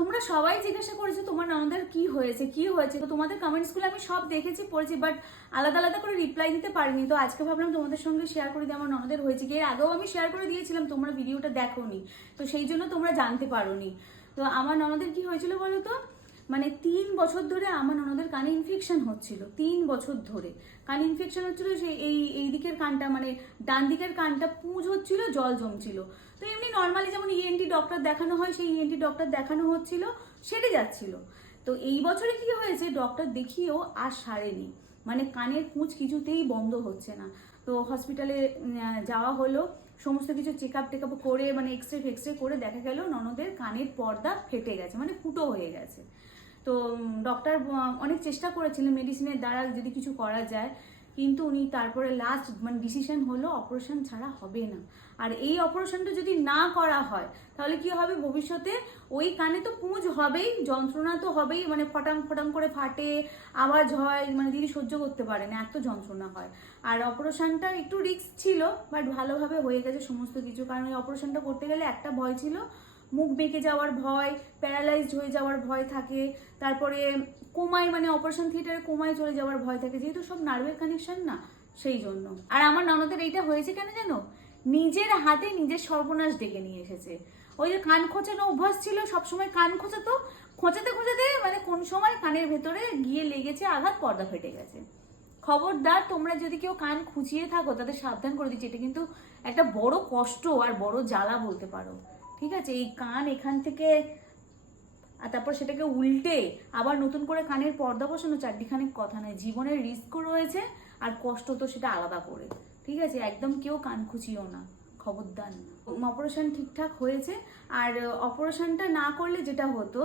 তোমরা সবাই জিজ্ঞাসা করেছো তোমার ননদের কি হয়েছে তো তোমাদের কমেন্টস গুলো আমি সব দেখেছি পড়েছি, বাট আলাদা আলাদা করে রিপ্লাই দিতে পারিনি। তো আজকে ভাবলাম তোমাদের সঙ্গে শেয়ার করে দিই আমার ননদের হয়েছে কি। এর আগেও আমি শেয়ার করে দিয়েছিলাম, তোমরা ভিডিওটা দেখোনি, তো সেই জন্য তোমরা জানতে পারোনি। তো আমার ননদের কি হয়েছিল বলো তো, মানে 3 বছর ধরে আমার ননদের কানে ইনফেকশন হচ্ছিল। 3 বছর ধরে কানে ইনফেকশন হচ্ছিল। সেই এই দিকের কানটা, মানে ডান দিকের কানটা পুঁজ হচ্ছিল, জল জমছিল। তো এমনি নর্মালি যেমন ইএনটি ডক্টর দেখানো হয়, সেই ইএনটি ডক্টর দেখানো হচ্ছিল, সেরে যাচ্ছিল। তো এই বছরে কি হয়েছে, ডক্টর দেখিয়েও আর সারেনি, মানে কানের পুঁজ কিছুতেই বন্ধ হচ্ছে না। তো হসপিটালে যাওয়া হলো, সমস্ত কিছু চেক আপ টেকআপ করে, মানে এক্সরে করে দেখা গেল ননদের কানের পর্দা ফেটে গেছে, মানে ফুটো হয়ে গেছে। তো ডক্টর অনেক চেষ্টা করেছিলেন মেডিসিনের দ্বারা যদি কিছু করা যায়, কিন্তু উনি তারপরে লাস্ট মানে ডিসিশন হলো অপারেশন ছাড়া হবে না। আর এই অপারেশনটা যদি না করা হয় তাহলে কি হবে, ভবিষ্যতে ওই কানে তো পুঁজ হবেই, যন্ত্রণা তো হবেই, মানে ফটাং ফটাং করে ফাটে, আওয়াজ হয়, মানে দিদি সহ্য করতে পারে না, এত যন্ত্রণা হয়। আর অপারেশনটা একটু রিস্ক ছিল, বাট ভালোভাবে হয়ে গেছে সমস্ত কিছু। কারণ ওই অপারেশনটা করতে গেলে একটা ভয় ছিল, মুখ বেঁকে যাওয়ার ভয়, প্যারালাইজড হয়ে যাওয়ার ভয় থাকে, তারপরে কোমায়, মানে অপারেশন থিয়েটারে কোমায় চলে যাওয়ার ভয় থাকে, যেহেতু সব নার্ভের কানেকশন না, সেই জন্য। আর আমার ননদের এইটা হয়েছে কেন জানো, নিজের হাতে নিজের সর্বনাশ ডেকে নিয়ে এসেছে। ওই যে কান খোঁচানো অভ্যাস ছিল, সবসময় কান খোঁচাতো, খোঁচাতে খোঁচাতে মানে কোন সময় কানের ভেতরে গিয়ে লেগেছে আঘাত, পর্দা ফেটে গেছে। খবরদার, তোমরা যদি কেউ কান খুঁচিয়ে থাকো তাদের সাবধান করে দিচ্ছি, এটা কিন্তু একটা বড় কষ্ট আর বড় জ্বালা বলতে পারো। ঠিক আছে, এই কান এখান থেকে আর তারপর সেটাকে উল্টে আবার নতুন করে কানের পর্দা বসানো চারটিখানিক কথা নয়, জীবনের রিস্কও রয়েছে আর কষ্ট তো সেটা আলাদা করে। ঠিক আছে, একদম কেউ কান খুঁচিও না, খবরদার। অপারেশন ঠিকঠাক হয়েছে। আর অপারেশনটা না করলে যেটা হতো,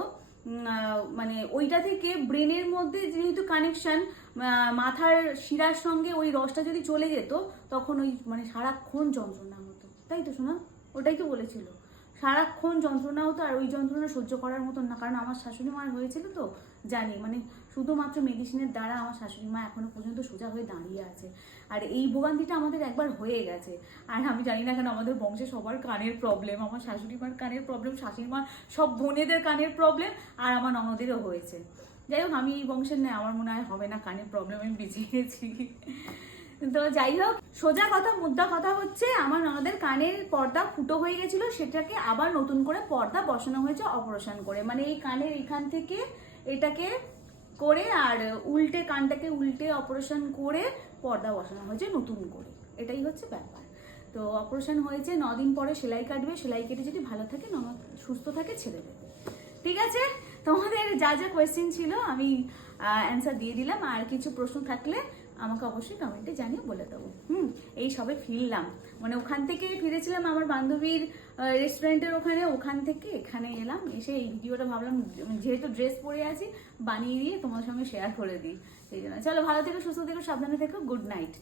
মানে ওইটা থেকে ব্রেনের মধ্যে যেহেতু কানেকশন, মাথার শিরার সঙ্গে ওই রসটা যদি চলে যেত, তখন ওই মানে সারাক্ষণ যন্ত্রণা হতো। তাই তো শোনা, ওটাই তো বলেছিল, সারাক্ষণ যন্ত্রণা হতো। আর ওই যন্ত্রণা সহ্য করার মতন না, কারণ আমার শাশুড়ি মার হয়েছিল তো জানি, মানে শুধুমাত্র মেডিসিনের দ্বারা আমার শাশুড়ি মা এখনো পর্যন্ত সোজা হয়ে দাঁড়িয়ে আছে। আর এই ভোগান্তিটা আমাদের একবার হয়ে গেছে। আর আমি জানি না কেন আমাদের বংশে সবার কানের প্রবলেম, আমার শাশুড়ি মার কানের প্রবলেম, শাশুড়ি মার সব বোনেদের কানের প্রবলেম, আর আমার ননদেরও হয়েছে। যাই হোক, আমি এই বংশের নেই, আমার মনে হয় হবে না কানের প্রবলেম, আমি বেঁচে গেছি। তো যাই হোক, সোজা কথা মুদ্রা কথা হচ্ছে, আমার ননদের কানের পর্দা ফুটো হয়ে গেছিল, সেটাকে আবার নতুন করে পর্দা বসানো হয়েছে অপারেশন করে। মানে এই কানের এখান থেকে এটাকে করে আর উল্টে, কানটাকে উল্টে অপারেশন করে পর্দা বসানো হয়েছে নতুন করে, এটাই হচ্ছে ব্যাপার। তো অপারেশন হয়েছে, 9 দিন পরে সেলাই কাটবে, সেলাই কেটে যদি ভালো থাকে, ননদ সুস্থ থাকে, ছেড়ে দেবে। ঠিক আছে, তোমাদের যা যা কোয়েশ্চেন ছিল আমি অ্যান্সার দিয়ে দিলাম। আর কিছু প্রশ্ন থাকলে আমাকে অবশ্যই কমেন্টে জানিয়ে বলে দেবো। এই সবে ফিরলাম, মানে ওখান থেকে ফিরেছিলাম আমার বান্ধবীর রেস্টুরেন্টের ওখানে, ওখান থেকে এখানে এলাম, এসে এই ভিডিওটা ভাবলাম যেহেতু ড্রেস পরে আছি বানিয়ে দিয়ে তোমার সঙ্গে শেয়ার করে দিই, সেই জন্য। চলো, ভালো থেকো, সুস্থ থেকো, সাবধানে থেকো, গুড নাইট।